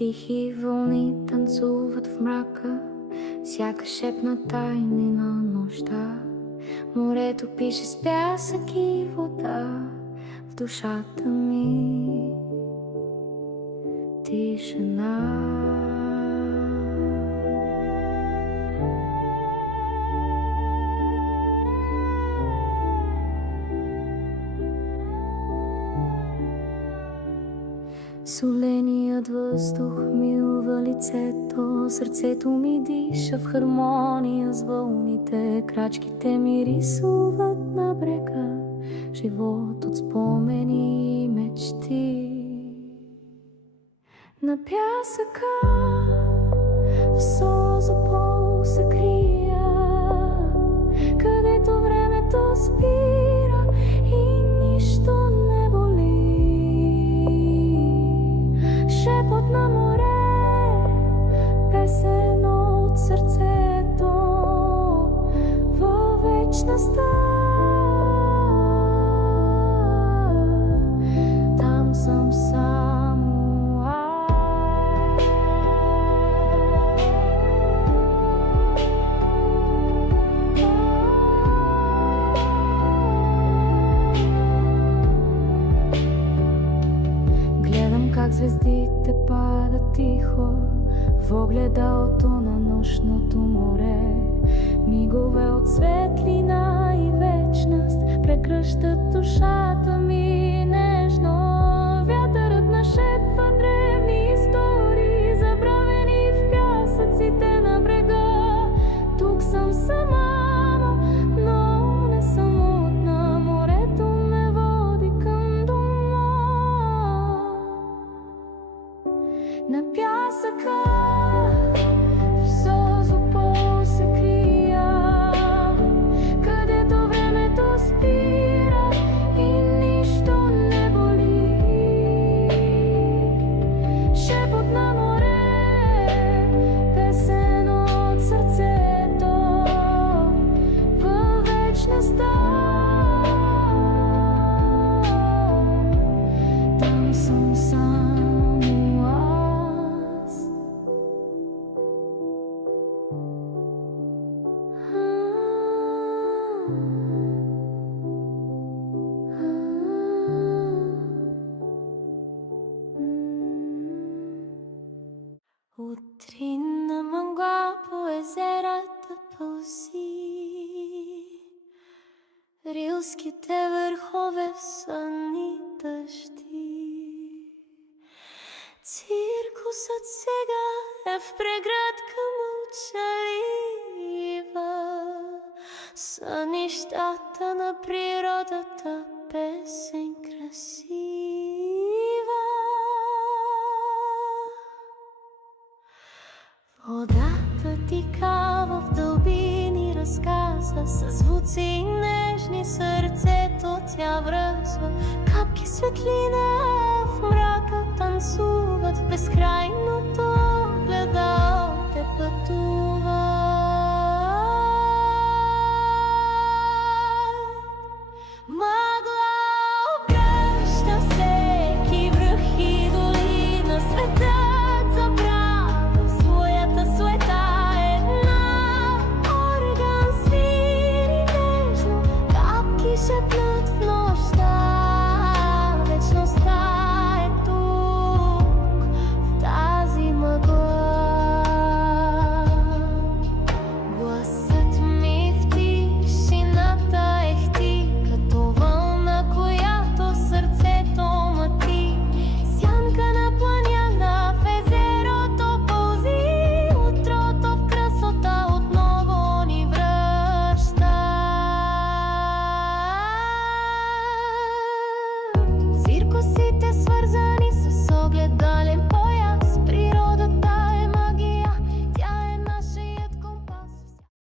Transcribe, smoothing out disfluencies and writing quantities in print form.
Тихи вълни танцуват в мрака, сякаш шепна тайни на нощта. Морето пише с пясък и вода в душата ми. Тишина. Соленият въздух милва лицето, сърцето ми диша в хармония с вълните, крачките ми рисуват на брега живот от спомени и мечти. На пясъка в созопол се крия, където времето спира и нищо не боли. Шепот на море, песен от сърцето във вечността. Там съм само аз. Гледам как звездите падат тихо в огледалото на нощното море. Мигове от светлина и вечност прекръщат душата ми нежно. Вятърът нашепва древни истории, забравени в пясъците на брега. Тук съм сама, но не самотна. Морето ме води към дома. На пясъка в созопол се крия, където времето спира и нищо не боли. Шепот на море, песен от сърцето във вечността. Там съм само аз. Утринна мъгла по езерата пълзи, рилските върхове в сънни дъжди. Циркусът сега е в преградка мълчалива, сънищата на природата песен красива. Водата тикава в дълбини, разказа със звуци нежни, сърцето тя връзва, капки светлина